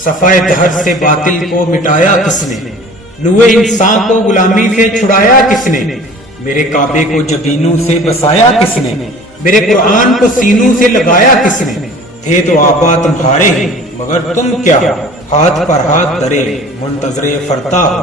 सफाए दहर से बातिल को मिटाया किसने, नूए इंसान को गुलामी से छुड़ाया किसने, मेरे काबे को जबीनों से बसाया किसने, मेरे कुरान को सीनों से लगाया किसने, थे तो आबा तुम्हारे ही मगर तुम क्या हो, हाथ पर हाथ धरे मुंतजरे फरता हो।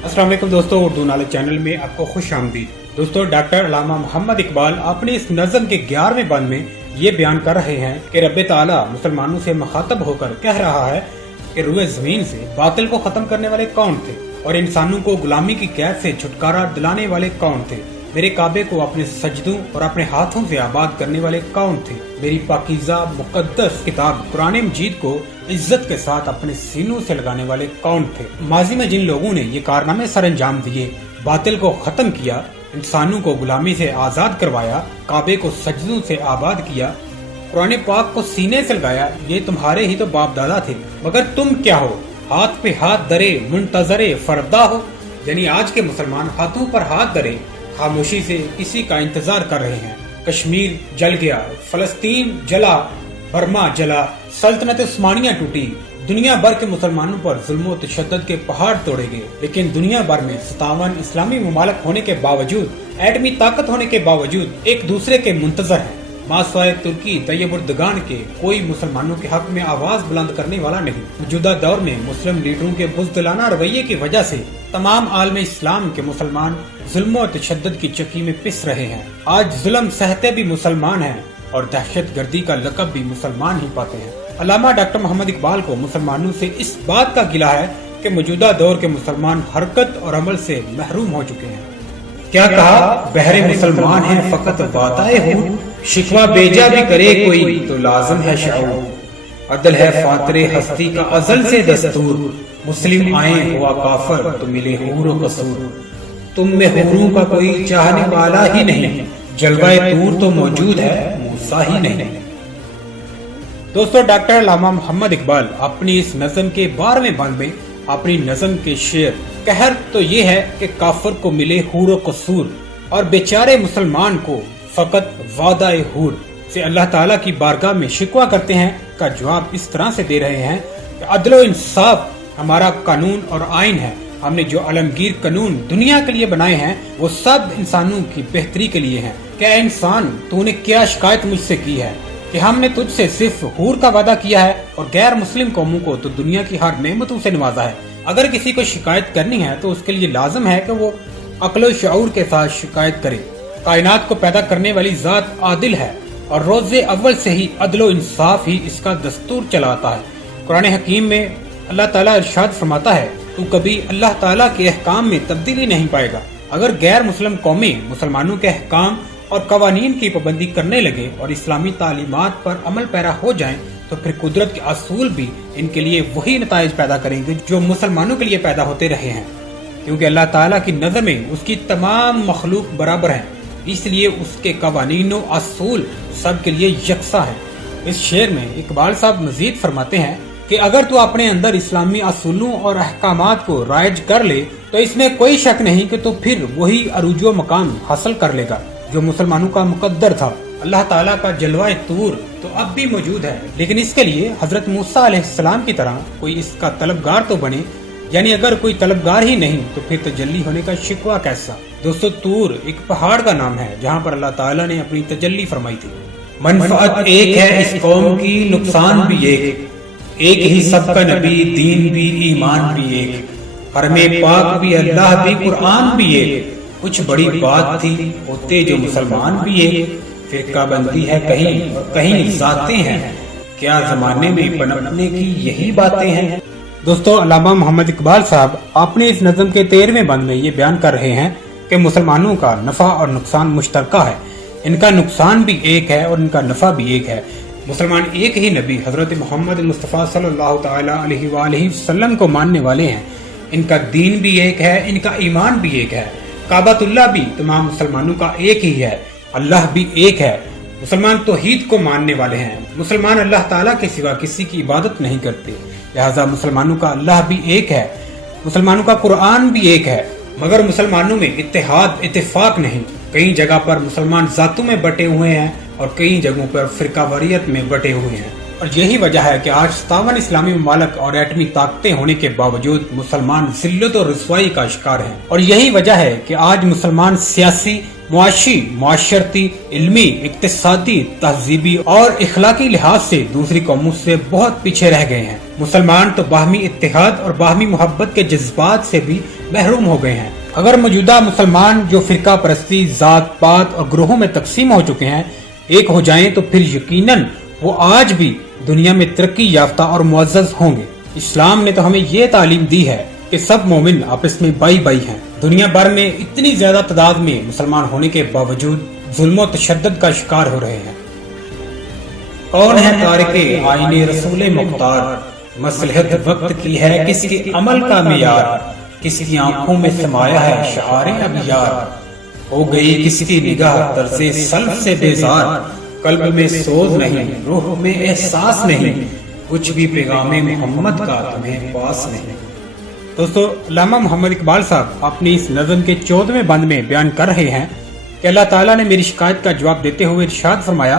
अस्सलाम वालेकुम दोस्तों, उर्दू नॉलेज चैनल में आपको खुश आमदीद। दोस्तों, डॉक्टर अल्लामा मोहम्मद इकबाल अपने इस नज़म के 11वें बंद में ये बयान कर रहे हैं कि रब्बे ताला मुसलमानों से मुखातब होकर कह रहा है कि रुए जमीन से बातिल को खत्म करने वाले कौन थे और इंसानों को गुलामी की कैद से छुटकारा दिलाने वाले कौन थे, मेरे काबे को अपने सजदों और अपने हाथों से आबाद करने वाले कौन थे, मेरी पाकीज़ा मुकद्दस किताब कुरान मजीद को इज्जत के साथ अपने सीनों से लगाने वाले कौन थे। माजी में जिन लोगों ने ये कारनामे सर अंजाम दिए, बातिल को खत्म किया, इंसानों को गुलामी से आजाद करवाया, काबे को सजदों से आबाद किया, कुरान पाक को सीने से लगाया, ये तुम्हारे ही तो बाप दादा थे मगर तुम क्या हो, हाथ पे हाथ धरे मुंतजरे फरदा हो। यानी आज के मुसलमान हाथों पर हाथ धरे खामोशी से किसी का इंतजार कर रहे हैं। कश्मीर जल गया, फलस्तीन जला, बर्मा जला, सल्तनत उस्मानिया टूटी, दुनिया भर के मुसलमानों पर जुल्म और तशद्दुद के पहाड़ तोड़े गए, लेकिन दुनिया भर में 57 इस्लामी ममालिक होने के बावजूद, एटमी ताकत होने के बावजूद एक दूसरे के मुंतजर हैं। मासवाए तुर्की तैयब उर्दगान के कोई मुसलमानों के हक में आवाज बुलंद करने वाला नहीं। मौजूदा दौर में मुस्लिम लीडरों के बुज़दिलाना रवैये की वजह से तमाम आलम इस्लाम के मुसलमान जुल्म और तशद्दुद की चक्की में पिस रहे हैं। आज जुल्म सहते भी मुसलमान हैं और दहशत गर्दी का लक़ब भी मुसलमान ही पाते हैं। अल्लामा डॉक्टर मोहम्मद इकबाल को मुसलमानों से इस बात का गिला है कि मौजूदा दौर के मुसलमान हरकत और अमल से महरूम हो चुके हैं। क्या कहा, बहरे मुसलमान है फकत वाताए हो, शिकवा बेजा भी करे कोई तो लाजम है शऊर, अदल है फातरे हस्ती का अजल से दस्तूर, मुस्लिम आए हुआ काफर तो मिले हूर व कसूर, तुम में हूरों का कोई चाहने वाला ही नहीं, जलवाए तूर तो मौजूद है मूसा ही नहीं। दोस्तों, डॉक्टर अल्लामा मोहम्मद इकबाल अपनी इस नज़म के 12वें बंद में अपनी नज़म के शेर कहर तो ये है कि काफिर को मिले हूर व कसूर और बेचारे मुसलमान को फकत वादा हूर से अल्लाह ताला की बारगाह में शिकवा करते हैं का जवाब इस तरह से दे रहे हैं कि अदल व इंसाफ हमारा कानून और आइन है। हमने जो आलमगीर कानून दुनिया के लिए बनाए हैं वो सब इंसानों की बेहतरी के लिए हैं। क्या इंसान, तूने क्या शिकायत मुझसे की है कि हमने तुझसे सिर्फ हूर का वादा किया है और गैर मुस्लिम कौमों को तो दुनिया की हर नेमतों से नवाजा है। अगर किसी को शिकायत करनी है तो उसके लिए लाजम है कि वो अक्ल शऊर के साथ शिकायत करे। कायनात को पैदा करने वाली जात आदिल है और रोज़े अव्वल से ही अदल व इंसाफ ही इसका दस्तूर चलाता है। कुरान हकीम में अल्लाह ताला इरशाद फरमाता है, तू कभी अल्लाह ताला के अहकाम में तब्दीली नहीं पाएगा। अगर गैर मुस्लिम कौमें मुसलमानों के अहकाम और कवानीन की पाबंदी करने लगे और इस्लामी तालीमात पर अमल पैरा हो जाएं, तो फिर कुदरत के असूल भी इनके लिए वही नताइज पैदा करेंगे जो मुसलमानों के लिए पैदा होते रहे हैं, क्योंकि अल्लाह ताला की नज़र में उसकी तमाम मखलूक बराबर हैं, इसलिए उसके कवानीन और असूल सब के लिए यकसा है। इस शेर में इकबाल साहब मजीद फरमाते हैं कि अगर तू अपने अंदर इस्लामी असूलों और अहकामात को राइज कर ले तो इसमें कोई शक नहीं कि तू फिर वही अरूजो मकाम हासिल कर लेगा जो मुसलमानों का मुकद्दर था। अल्लाह ताला का जलवाए तूर तो अब भी मौजूद है, लेकिन इसके लिए हजरत मूसा अलैहिस्सलाम की तरह कोई इसका तलबगार तो बने। यानी अगर कोई तलबगार ही नहीं तो फिर तजल्ली होने का शिकवा कैसा। दोस्तों, तूर एक पहाड़ का नाम है जहाँ पर अल्लाह ताला ने अपनी तजल्ली फरमाई थी। मनफअत एक है इस कौम की, नुकसान भी एक ही सबका नबी, दीन भी, ईमान भी एक, हरमे पाक भी, अल्लाह भी, कुरान भी एक, कुछ बड़ी बात थी होते जो मुसलमान भी एक, फिरका बंदी है कहीं और कहीं जाते हैं, क्या जमाने में पनपने की यही बातें हैं। दोस्तों, अल्लामा मोहम्मद इकबाल साहब अपने इस नज़म के 13वें बंद में ये बयान कर रहे हैं कि मुसलमानों का नफा और नुकसान मुश्तरका है। इनका नुकसान भी एक है और इनका नफा भी एक है। मुसलमान एक ही नबी हजरत मोहम्मद मुस्तफ़ा सल्लल्लाहु ताला अलैहि वसल्लम को मानने वाले हैं। इनका दीन भी एक है, इनका ईमान भी एक है। काबतुल्लाह भी तमाम मुसलमानों का एक ही है, अल्लाह भी एक है। मुसलमान तौहीद को मानने वाले हैं। मुसलमान अल्लाह ताला के सिवा किसी की इबादत नहीं करते, लिहाजा मुसलमानों का अल्लाह भी एक है, मुसलमानों का कुरान भी एक है। मगर मुसलमानों में इत्तेहाद इत्तेफाक नहीं। कई जगह पर मुसलमान जातों में बटे हुए हैं और कई जगहों पर फिरकावारियत में बटे हुए हैं। اور یہی وجہ ہے کہ آج 57 اسلامی ممالک اور ایٹمی طاقتیں ہونے کے باوجود مسلمان ذلت اور رسوائی کا شکار ہیں، اور یہی وجہ ہے کہ آج مسلمان سیاسی، معاشی، معاشرتی، علمی، اقتصادی، تہذیبی اور اخلاقی لحاظ سے دوسری قوموں سے بہت پیچھے رہ گئے ہیں۔ مسلمان تو باہمی اتحاد اور باہمی محبت کے جذبات سے بھی محروم ہو گئے ہیں۔ اگر موجودہ مسلمان جو فرقہ پرستی، ذات پات اور گروہوں میں تقسیم ہو چکے ہیں ایک ہو جائیں تو پھر یقیناً وہ آج بھی دنیا میں ترقی یافتہ اور معزز ہوں گے۔ اسلام نے تو ہمیں یہ تعلیم دی ہے کہ سب مومن آپس میں بائی بائی ہیں۔ دنیا بھر میں اتنی زیادہ تعداد میں مسلمان ہونے کے باوجود ظلم و تشدد کا شکار ہو رہے ہیں۔ کون ہے تارک آئین رسول مختار، مصلحت وقت کی ہے کس کے عمل کا معیار، کس کی آنکھوں میں سمایا ہے شعار ابیار، ہو گئی کس کی نگاہ طرز سلف سے بیزار، قلب میں سوز نہیں، روح میں احساس نہیں، کچھ بھی پیغام محمد کا تمہیں پاس نہیں۔ دوستو، علامہ محمد اقبال صاحب اپنی اس نظم کے 14ویں بند میں بیان کر رہے ہیں کہ اللہ تعالیٰ نے میری شکایت کا جواب دیتے ہوئے ارشاد فرمایا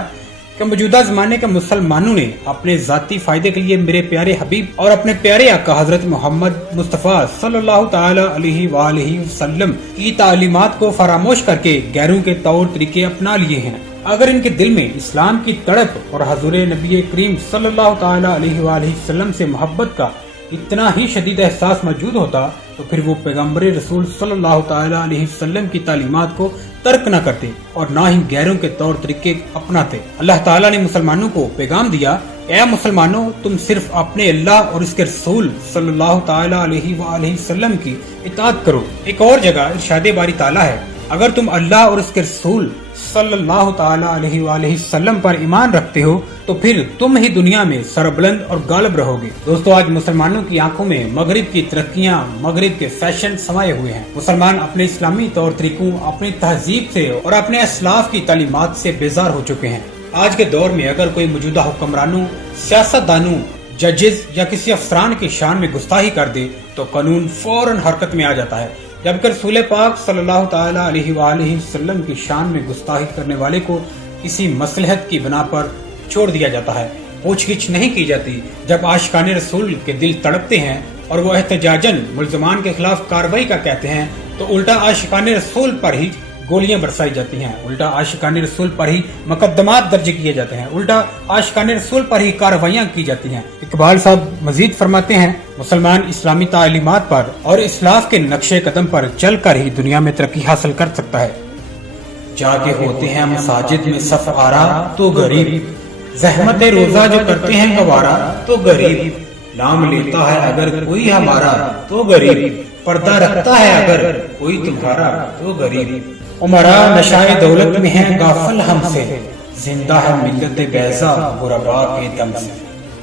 کہ موجودہ زمانے کے مسلمانوں نے اپنے ذاتی فائدے کے لیے میرے پیارے حبیب اور اپنے پیارے آقا حضرت محمد مصطفیٰ صلی اللہ تعالی علیہ وآلہ وسلم کی تعلیمات کو فراموش کر کے غیروں کے طور طریقے اپنا لیے ہیں۔ اگر ان کے دل میں اسلام کی تڑپ اور حضور نبی کریم صلی اللہ تعالی علیہ وآلہ وسلم سے محبت کا اتنا ہی شدید احساس موجود ہوتا تو پھر وہ پیغمبر رسول صلی اللہ تعالی علیہ وسلم کی تعلیمات کو ترک نہ کرتے اور نہ ہی غیروں کے طور طریقے اپناتے۔ اللہ تعالیٰ نے مسلمانوں کو پیغام دیا، اے مسلمانوں، تم صرف اپنے اللہ اور اس کے رسول صلی اللہ تعالی علیہ وآلہ وسلم کی اطاعت کرو۔ ایک اور جگہ ارشاد باری تعالیٰ ہے، اگر تم اللہ اور اس کے رسول صلی اللہ تعالی علیہ وآلہ وسلم پر ایمان رکھتے ہو تو پھر تم ہی دنیا میں سربلند اور غالب رہو گے۔ دوستو، آج مسلمانوں کی آنکھوں میں مغرب کی ترقیاں، مغرب کے فیشن سمائے ہوئے ہیں۔ مسلمان اپنے اسلامی طور طریقوں، اپنی تہذیب سے اور اپنے اسلاف کی تعلیمات سے بیزار ہو چکے ہیں۔ آج کے دور میں اگر کوئی موجودہ حکمرانوں، سیاست دانوں، ججز یا کسی افسران کی شان میں گستاخی کر دے تو قانون فوراً حرکت میں آ جاتا ہے، جبکہ رسول پاک صلی اللہ تعالی علیہ وآلہ وسلم کی شان میں گستاخی کرنے والے کو کسی مصلحت کی بنا پر چھوڑ دیا جاتا ہے، پوچھ گچھ نہیں کی جاتی۔ جب عاشقان رسول کے دل تڑپتے ہیں اور وہ احتجاجاً ملزمان کے خلاف کارروائی کا کہتے ہیں تو الٹا عاشقان رسول پر ہی گولیاں برسائی جاتی ہیں، الٹا عاشقان رسول پر ہی مقدمات درج کیے جاتے ہیں، الٹا عاشقان رسول پر ہی کارروائیاں کی جاتی ہیں۔ اقبال صاحب مزید فرماتے ہیں، مسلمان اسلامی تعلیمات پر اور اسلاف کے نقش قدم پر چل کر ہی دنیا میں ترقی حاصل کر سکتا ہے۔ جاگے ہوتے ہیں مساجد میں صف آرا تو غریب، زحمت روزہ جو کرتے ہیں گوارا تو غریب، نام لیتا ہے اگر کوئی ہمارا تو غریب، پردہ رکھتا ہے اگر کوئی تمہارا تو غریب، عمرا نشائے دولت میں ہے غافل ہم سے، زندہ ہے ملت بیضا غربا کے دم سے۔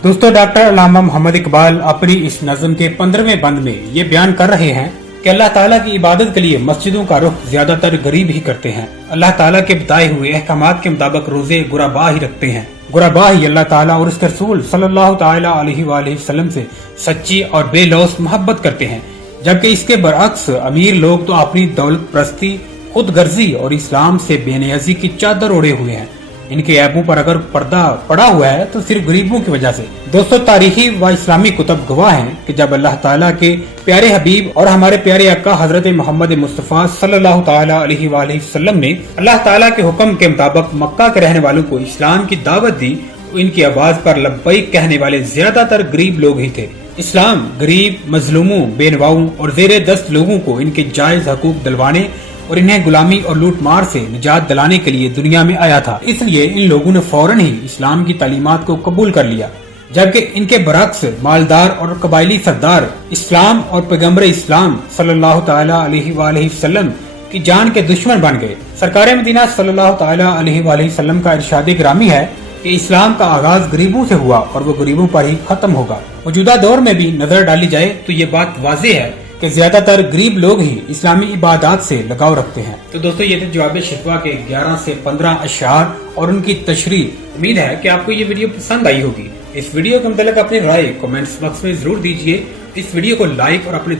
دوستو، ڈاکٹر علامہ محمد اقبال اپنی اس نظم کے 15ویں بند میں یہ بیان کر رہے ہیں کہ اللہ تعالیٰ کی عبادت کے لیے مسجدوں کا رخ زیادہ تر غریب ہی کرتے ہیں۔ اللہ تعالیٰ کے بتائے ہوئے احکامات کے مطابق روزے غربا ہی رکھتے ہیں۔ غربا ہی اللہ تعالیٰ اور اس کے رسول صلی اللہ تعالی علیہ وآلہ وسلم سے سچی اور بے لوث محبت کرتے ہیں، جبکہ اس کے برعکس امیر لوگ تو اپنی دولت پرستی، خود غرضی اور اسلام سے بے نیازی کی چادر اوڑے ہوئے ہیں۔ ان کے عیبوں پر اگر پردہ پڑا ہوا ہے تو صرف غریبوں کی وجہ سے۔ دوستو، تاریخی و اسلامی کتب گواہ ہیں کہ جب اللہ تعالیٰ کے پیارے حبیب اور ہمارے پیارے آقا حضرت محمد مصطفیٰ صلی اللہ تعالی علیہ وآلہ وسلم نے اللہ تعالیٰ کے حکم کے مطابق مکہ کے رہنے والوں کو اسلام کی دعوت دی تو ان کی آواز پر لبیک کہنے والے زیادہ تر غریب لوگ ہی تھے۔ اسلام غریب، مظلوموں، بے نواؤں اور زیر دست لوگوں کو ان کے جائز حقوق دلوانے اور انہیں غلامی اور لوٹ مار سے نجات دلانے کے لیے دنیا میں آیا تھا۔ اس لیے ان لوگوں نے فوراً ہی اسلام کی تعلیمات کو قبول کر لیا، جبکہ ان کے برعکس مالدار اور قبائلی سردار اسلام اور پیغمبر اسلام صلی اللہ تعالی علیہ وآلہ وسلم کی جان کے دشمن بن گئے۔ سرکار مدینہ صلی اللہ تعالی علیہ وآلہ وسلم کا ارشاد گرامی ہے کہ اسلام کا آغاز غریبوں سے ہوا اور وہ غریبوں پر ہی ختم ہوگا۔ موجودہ دور میں بھی نظر ڈالی جائے تو یہ بات واضح ہے کہ زیادہ تر غریب لوگ ہی اسلامی عبادات سے لگاؤ رکھتے ہیں۔ تو دوستو، یہ تھے جواب شکوہ کے 11 سے 15 اشعار اور ان کی تشریح۔ امید ہے کہ آپ کو یہ ویڈیو پسند آئی ہوگی۔ اس ویڈیو کے متعلق اپنی رائے کمنٹس باکس میں ضرور دیجیے۔ اس ویڈیو کو لائک اور اپنے